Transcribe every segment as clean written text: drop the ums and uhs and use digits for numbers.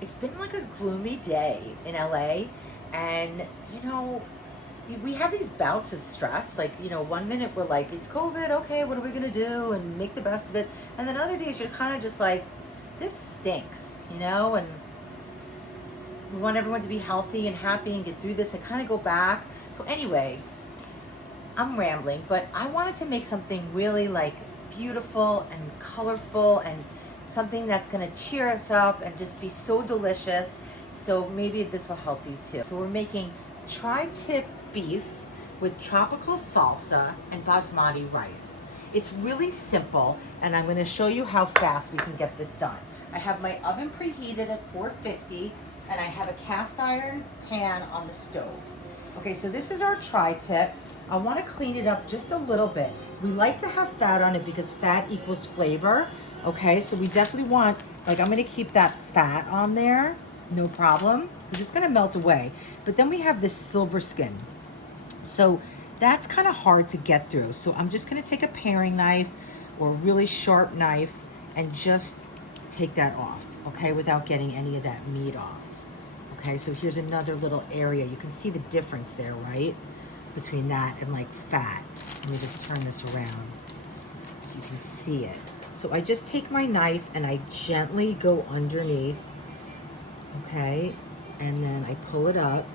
it's been like a gloomy day in LA, and you know, we have these bouts of stress. Like, you know, one minute we're like, it's COVID, okay, what are we gonna do? And make the best of it. And then other days you're kind of just like, this stinks, you know? And we want everyone to be healthy and happy and get through this and kind of go back. So, anyway, I'm rambling, but I wanted to make something really like beautiful and colorful and something that's gonna cheer us up and just be so delicious. So, maybe this will help you too. So, we're making Tri Tip beef with tropical salsa and basmati rice. It's really simple, and I'm going to show you how fast we can get this done. I have my oven preheated at 450, and I have a cast iron pan on the stove. Okay, so this is our tri-tip. I want to clean it up just a little bit. We like to have fat on it because fat equals flavor. Okay, so we definitely want, like, I'm going to keep that fat on there, no problem. It's just going to melt away. But then we have this silver skin. So that's kind of hard to get through. So I'm just going to take a paring knife or a really sharp knife and just take that off, okay, without getting any of that meat off. Okay, so here's another little area. You can see the difference there, right? Between that and like fat. Let me just turn this around so you can see it. So I just take my knife and I gently go underneath, okay, and then I pull it up.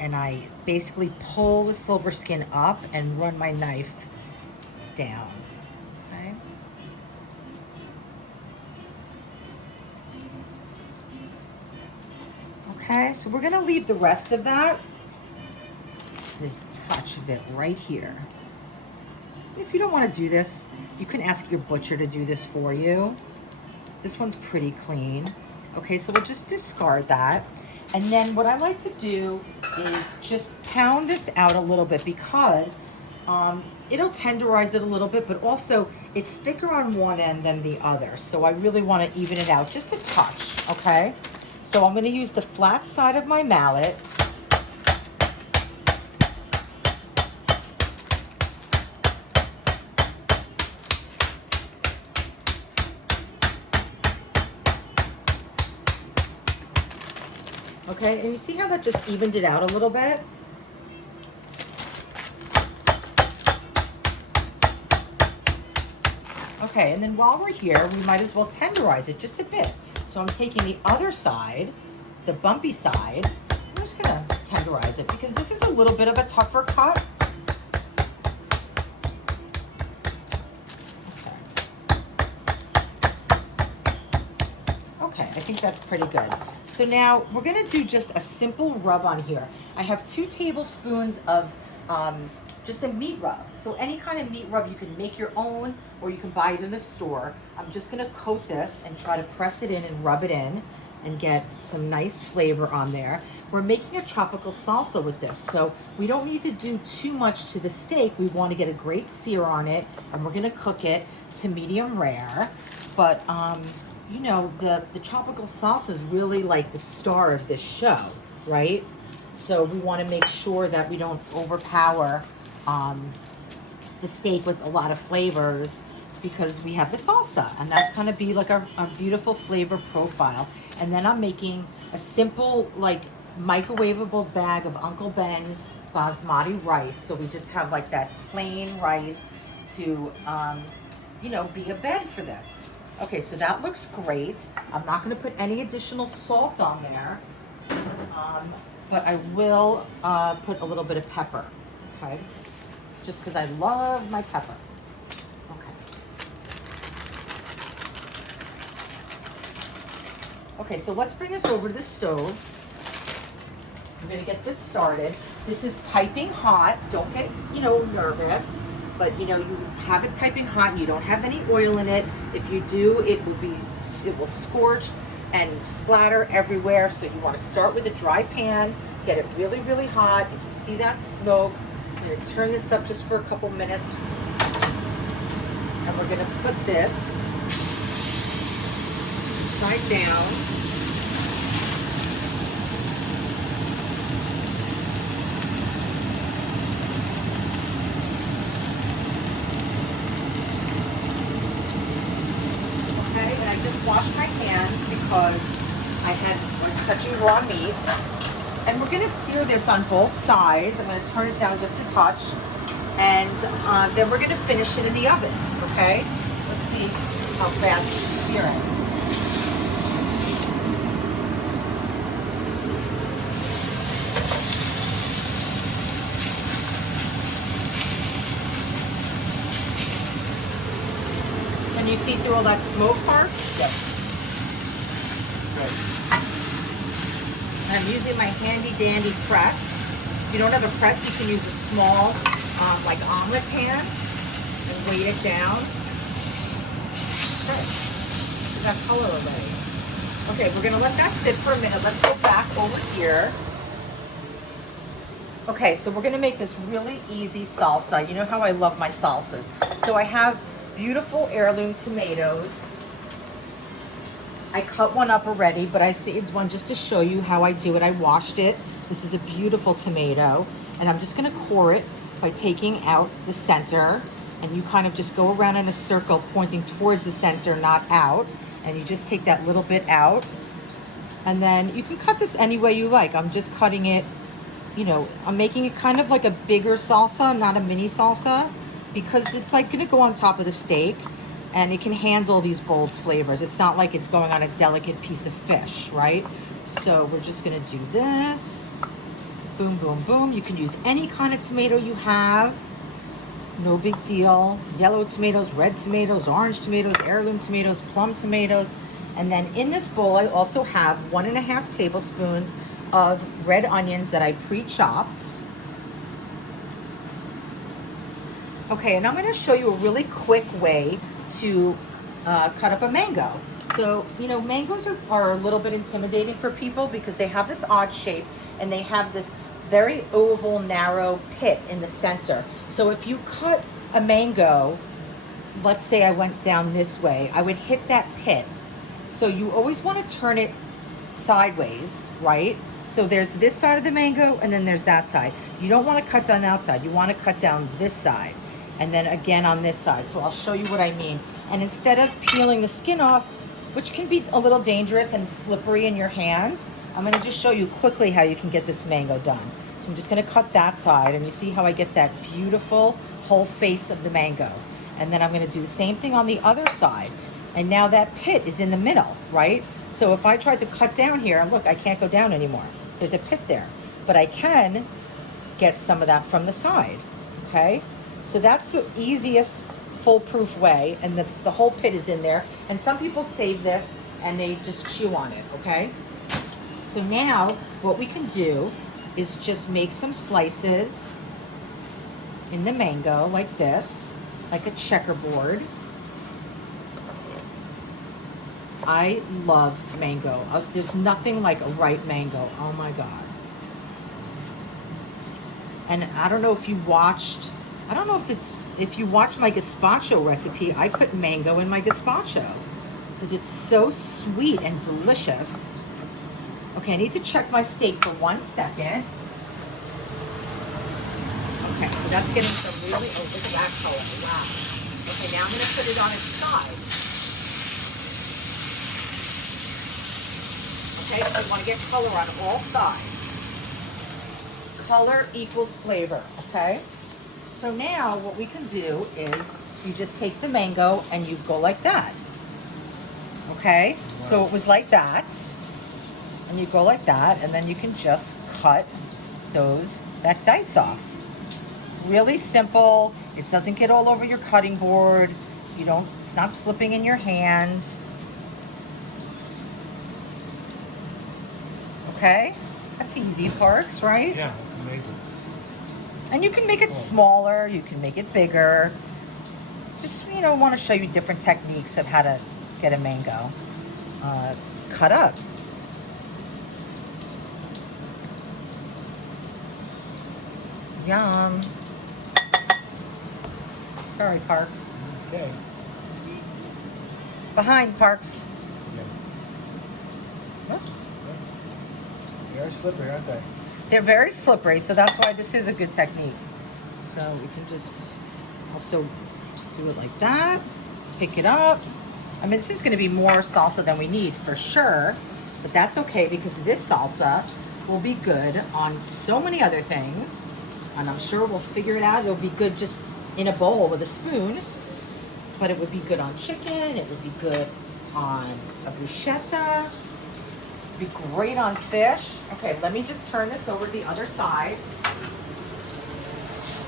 And I basically pull the silver skin up and run my knife down, okay? Okay, so we're gonna leave the rest of that. There's a touch of it right here. If you don't wanna do this, you can ask your butcher to do this for you. This one's pretty clean. Okay, so we'll just discard that. And then what I like to do is just pound this out a little bit because it'll tenderize it a little bit, but also it's thicker on one end than the other. So I really want to even it out just a touch, okay? So I'm going to use the flat side of my mallet. Okay, and you see how that just evened it out a little bit? Okay, and then while we're here, we might as well tenderize it just a bit. So I'm taking the other side, the bumpy side, I'm just gonna tenderize it because this is a little bit of a tougher cut. Okay, I think that's pretty good. So now we're gonna do just a simple rub on here. I have 2 tablespoons of just a meat rub. So any kind of meat rub, you can make your own or you can buy it in the store. I'm just gonna coat this and try to press it in and rub it in and get some nice flavor on there. We're making a tropical salsa with this, so we don't need to do too much to the steak. We wanna get a great sear on it, and we're gonna cook it to medium rare. But you know, the tropical salsa is really like the star of this show, right? So we want to make sure that we don't overpower the steak with a lot of flavors because we have the salsa, and that's going to be like our beautiful flavor profile. And then I'm making a simple, like, microwavable bag of Uncle Ben's basmati rice. So we just have like that plain rice to, you know, be a bed for this. Okay, so that looks great. I'm not going to put any additional salt on there, but I will put a little bit of pepper, okay? Just because I love my pepper. Okay. Okay, so let's bring this over to the stove. I'm going to get this started. This is piping hot. Don't get, you know, nervous. But you know, you have it piping hot, you don't have any oil in it. If you do, it will scorch and splatter everywhere. So you want to start with a dry pan, get it really, really hot. You can see that smoke. I'm going to turn this up just for a couple minutes. And we're going to put this side down. wash my hands because I had touching raw meat. And we're gonna sear this on both sides. I'm gonna turn it down just a touch. And then we're gonna finish it in the oven, okay? Let's see how fast it's searing. Can you see through all that smoke part? Yes. Good. I'm using my handy dandy press. If you don't have a press, you can use a small, like omelet pan and weight it down. Okay, we got color already. Okay, we're gonna let that sit for a minute. Let's go back over here. Okay, so we're gonna make this really easy salsa. You know how I love my salsas. So I have beautiful heirloom tomatoes. I cut one up already, but I saved one just to show you how I do it. I washed it. This is a beautiful tomato, and I'm just gonna core it by taking out the center, and you kind of just go around in a circle pointing towards the center, not out, and you just take that little bit out. And then you can cut this any way you like. I'm just cutting it, you know, I'm making it kind of like a bigger salsa, not a mini salsa, because it's like gonna go on top of the steak and it can handle these bold flavors. It's not like it's going on a delicate piece of fish, right? So we're just gonna do this. Boom, boom, boom. You can use any kind of tomato you have. No big deal. Yellow tomatoes, red tomatoes, orange tomatoes, heirloom tomatoes, plum tomatoes. And then in this bowl, I also have 1.5 tablespoons of red onions that I pre-chopped. Okay, and I'm going to show you a really quick way to cut up a mango. So, you know, mangoes are a little bit intimidating for people because they have this odd shape and they have this very oval, narrow pit in the center. So if you cut a mango, let's say I went down this way, I would hit that pit. So you always want to turn it sideways, right? So there's this side of the mango and then there's that side. You don't want to cut down that side. You want to cut down this side and then again on this side. So I'll show you what I mean. And instead of peeling the skin off, which can be a little dangerous and slippery in your hands, I'm going to just show you quickly how you can get this mango done. So I'm just going to cut that side and you see how I get that beautiful whole face of the mango. And then I'm going to do the same thing on the other side. And now that pit is in the middle, right? So if I tried to cut down here, look, I can't go down anymore. There's a pit there. But I can get some of that from the side, okay? So that's the easiest foolproof way, and the whole pit is in there. And some people save this and they just chew on it, okay? So now what we can do is just make some slices in the mango like this, like a checkerboard. I love mango. There's nothing like a ripe mango. Oh my God. And I don't know if you watched, I don't know if you watched my gazpacho recipe, I put mango in my gazpacho because it's so sweet and delicious. Okay, I need to check my steak for 1 second. Okay, so that's getting some really, oh, look at that color. Wow. Okay, now I'm going to put it on its side. Okay, so you want to get color on all sides. Color equals flavor, okay? So now what we can do is you just take the mango and you go like that. Okay? Wow. So it was like that. And you go like that, and then you can just cut that dice off. Really simple. It doesn't get all over your cutting board. It's not slipping in your hands. Okay? That's easy, Parks, right? Yeah, that's amazing. And you can make it smaller, you can make it bigger. Just, want to show you different techniques of how to get a mango cut up. Yum. Sorry, Parks. Okay. Behind, Parks. Yeah. Oops. They're slippery, aren't they? They're very slippery, so that's why this is a good technique. So we can just also do it like that. Pick it up. I mean, this is gonna be more salsa than we need for sure, but that's okay because this salsa will be good on so many other things. And I'm sure we'll figure it out. It'll be good just in a bowl with a spoon, but it would be good on chicken. It would be good on a bruschetta. It'd be great on fish. Okay, let me just turn this over to the other side.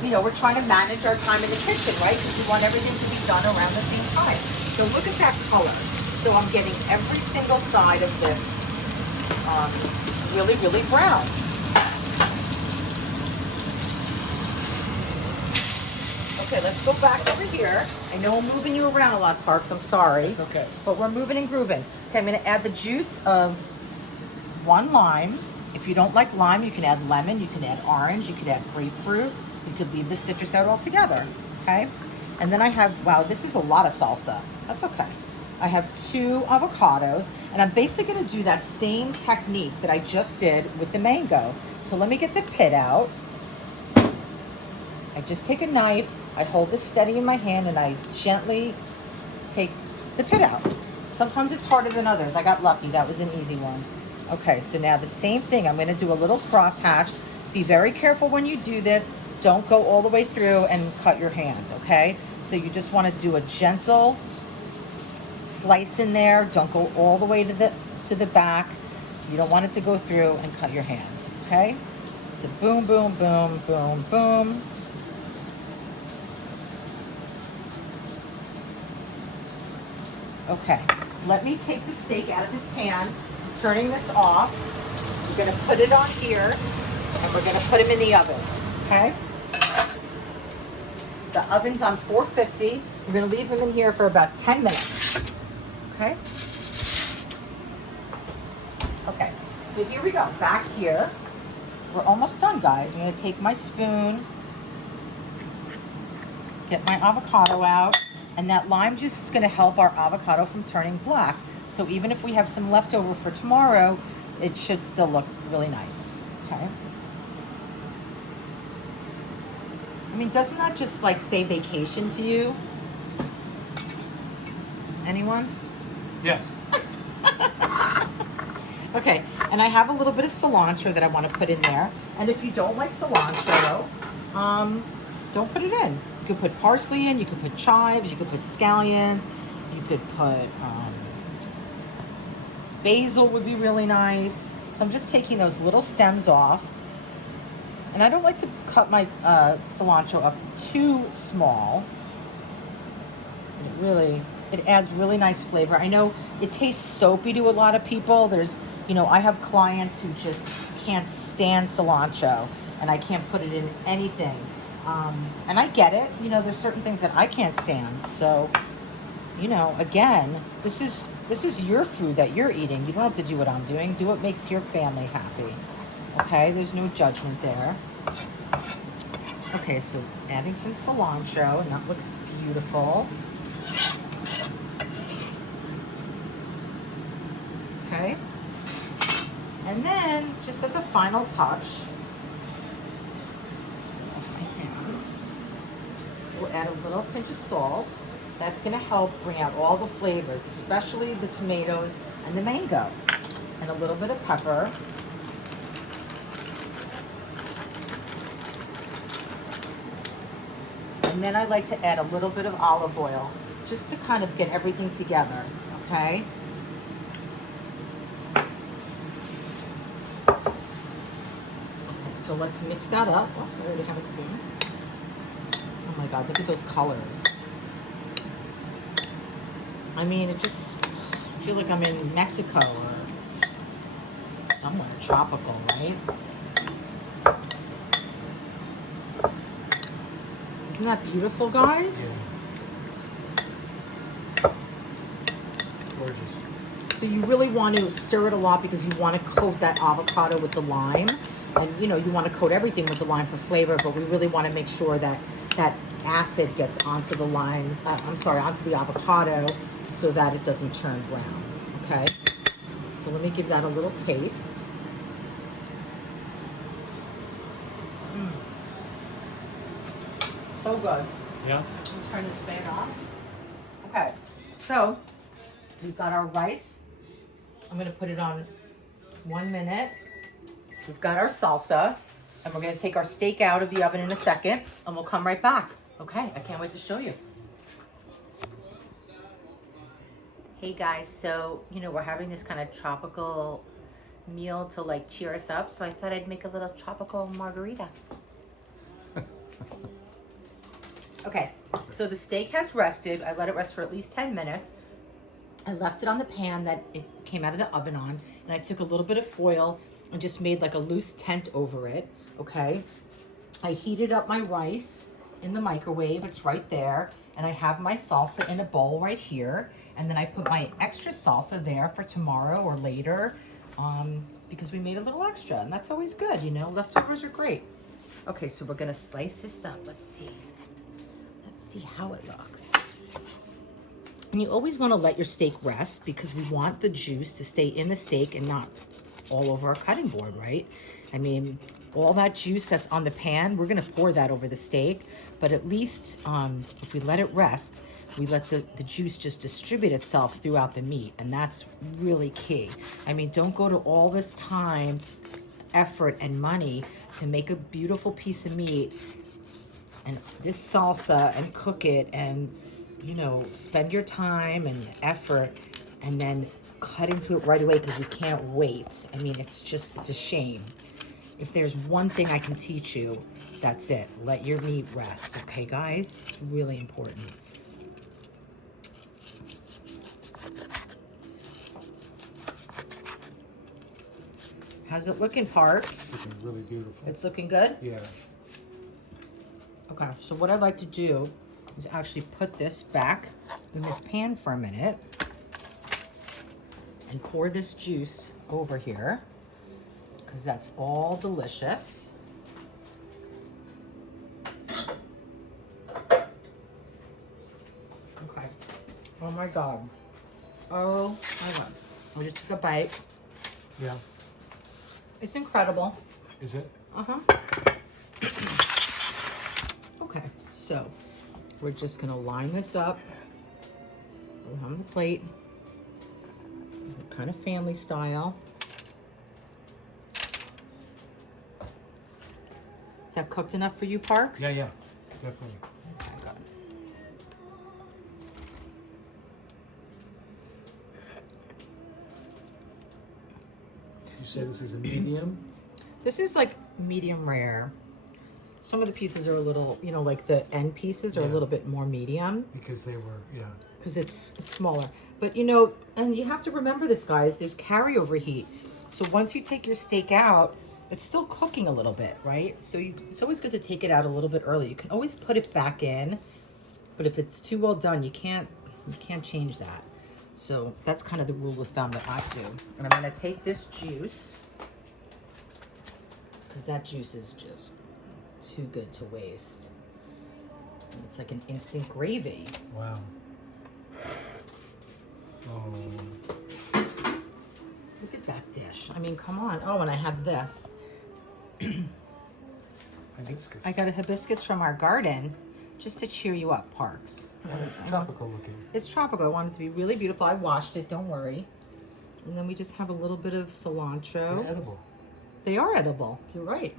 You know, we're trying to manage our time in the kitchen, right? Because we want everything to be done around the same time. So look at that color. So I'm getting every single side of this really, really brown. Okay, let's go back over here. I know I'm moving you around a lot, Parks. I'm sorry. It's okay. But we're moving and grooving. Okay, I'm going to add the juice of 1 lime. If you don't like lime, you can add lemon. You can add orange. You could add grapefruit. You could leave the citrus out altogether. Okay? And then I have, wow, this is a lot of salsa. That's okay. I have 2 avocados. And I'm basically going to do that same technique that I just did with the mango. So let me get the pit out. I just take a knife. I hold this steady in my hand and I gently take the pit out. Sometimes it's harder than others. I got lucky. That was an easy one. Okay, so now the same thing. I'm going to do a little crosshatch. Be very careful when you do this. Don't go all the way through and cut your hand, okay? So you just want to do a gentle slice in there. Don't go all the way to the back. You don't want it to go through and cut your hand, okay? So boom, boom, boom, boom, boom. Okay, let me take the steak out of this pan. I'm turning this off. We're gonna put it on here and we're gonna put them in the oven, okay? The oven's on 450. We're gonna leave them in here for about 10 minutes, okay? Okay, so here we go, back here. We're almost done, guys. I'm gonna take my spoon, get my avocado out. And that lime juice is going to help our avocado from turning black. So even if we have some leftover for tomorrow, it should still look really nice. Okay. I mean, doesn't that just like say vacation to you? Anyone? Yes. Okay, and I have a little bit of cilantro that I want to put in there. And if you don't like cilantro, don't put it in. You could put parsley in, you could put chives, you could put scallions, you could put basil would be really nice. So I'm just taking those little stems off. And I don't like to cut my cilantro up too small. It adds really nice flavor. I know it tastes soapy to a lot of people. There's, you know, I have clients who just can't stand cilantro and I can't put it in anything. And I get it, you know, there's certain things that I can't stand. So, you know, again, this is your food that you're eating. You don't have to do what I'm doing. Do what makes your family happy. Okay, there's no judgment there. Okay, so adding some cilantro, and that looks beautiful. Okay. And then, just as a final touch, we'll add a little pinch of salt. That's going to help bring out all the flavors, especially the tomatoes and the mango. And a little bit of pepper. And then I like to add a little bit of olive oil, just to kind of get everything together, okay? Okay, so let's mix that up. Oops, I already have a spoon. Oh my God, look at those colors. I mean, it just, I feel like I'm in Mexico or somewhere tropical, right? Isn't that beautiful, guys? Yeah. Gorgeous. So you really want to stir it a lot because you want to coat that avocado with the lime. And you know, you want to coat everything with the lime for flavor, but we really want to make sure that that acid gets onto the lime, onto the avocado so that it doesn't turn brown, okay? So let me give that a little taste. So good. Yeah. Let me turn this fan off. Okay, so We've got our rice. I'm gonna put it on 1 minute. We've got our salsa, and we're gonna take our steak out of the oven in a second, and we'll come right back. Okay, I can't wait to show you. Hey guys, so, we're having this kind of tropical meal to like cheer us up, so I thought I'd make a little tropical margarita. Okay, so the steak has rested. I let it rest for at least 10 minutes. I left it on the pan that it came out of the oven on, and I took a little bit of foil and just made like a loose tent over it, okay? I heated up my rice in the microwave. It's right there. And I have my salsa in a bowl right here. And then I put my extra salsa there for tomorrow or later because we made a little extra, and that's always good, leftovers are great. Okay, so we're gonna slice this up. Let's see how it looks. And you always want to let your steak rest because we want the juice to stay in the steak and not all over our cutting board, right? I mean, all that juice that's on the pan, we're going to pour that over the steak. But at least if we let it rest, we let the juice just distribute itself throughout the meat. And that's really key. I mean, don't go to all this time, effort, and money to make a beautiful piece of meat and this salsa and cook it and spend your time and effort and then cut into it right away because you can't wait. I mean, it's a shame. If there's one thing I can teach you, that's it. Let your meat rest, okay, guys? It's really important. How's it looking, Parks? It's looking really beautiful. It's looking good? Yeah. Okay, so what I'd like to do is actually put this back in this pan for a minute and pour this juice over here because that's all delicious. Okay. Oh my God. Oh my God. I just took a bite. Yeah. It's incredible. Is it? Uh-huh. Okay, so we're just gonna line this up on the plate, kind of family style. Is that cooked enough for you, Parks? Yeah, definitely. Okay, good. You say this is a medium? This is like medium rare. Some of the pieces are a little, like the end pieces are a little bit more medium. Because they were, yeah. Because it's smaller. But, and you have to remember this, guys, there's carryover heat. So once you take your steak out, it's still cooking a little bit, right? So it's always good to take it out a little bit early. You can always put it back in, but if it's too well done, you can't change that. So that's kind of the rule of thumb that I do. And I'm going to take this juice, because that juice is just too good to waste. And it's like an instant gravy. Wow. Oh. Look at that dish. I mean, come on. Oh, and I have this. Hibiscus. I got a hibiscus from our garden just to cheer you up, Parks. And it's tropical looking. It's tropical. I want it to be really beautiful. I washed it, don't worry. And then we just have a little bit of cilantro. They're edible. They are edible. You're right.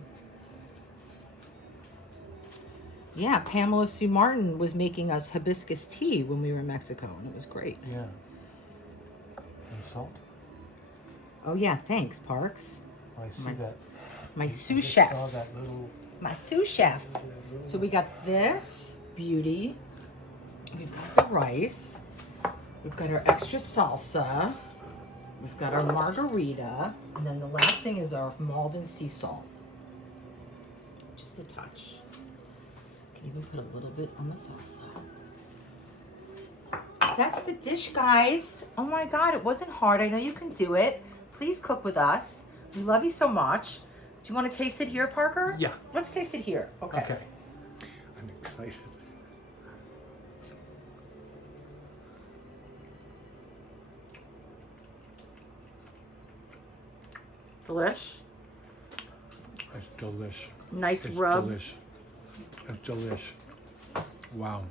Yeah, Pamela Sue Martin was making us hibiscus tea when we were in Mexico, and it was great. Yeah. And salt? Oh, yeah, thanks, Parks. Oh, I see that. My I sous just chef. saw that little... My sous chef. So we got this beauty. We've got the rice. We've got our extra salsa. We've got our margarita. And then the last thing is our Maldon sea salt. Just a touch. Can even put a little bit on the salsa. That's the dish, guys. Oh my God, it wasn't hard. I know you can do it. Please cook with us. We love you so much. Do you want to taste it here, Parker? Yeah. Let's taste it here. Okay. Okay. I'm excited. Delish. It's delish. Nice It's rub. delish. It's delish. Wow.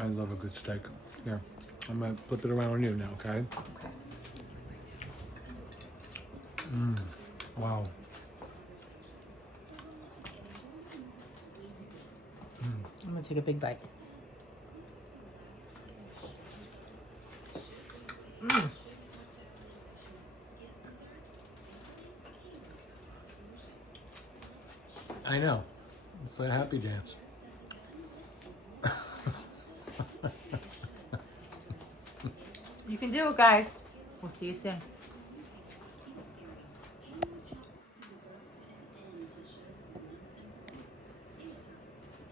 I love a good steak. Here. I'm gonna flip it around on you now, okay? Okay. Wow. I'm gonna take a big bite. I know. It's a happy dance. You can do it, guys. We'll see you soon.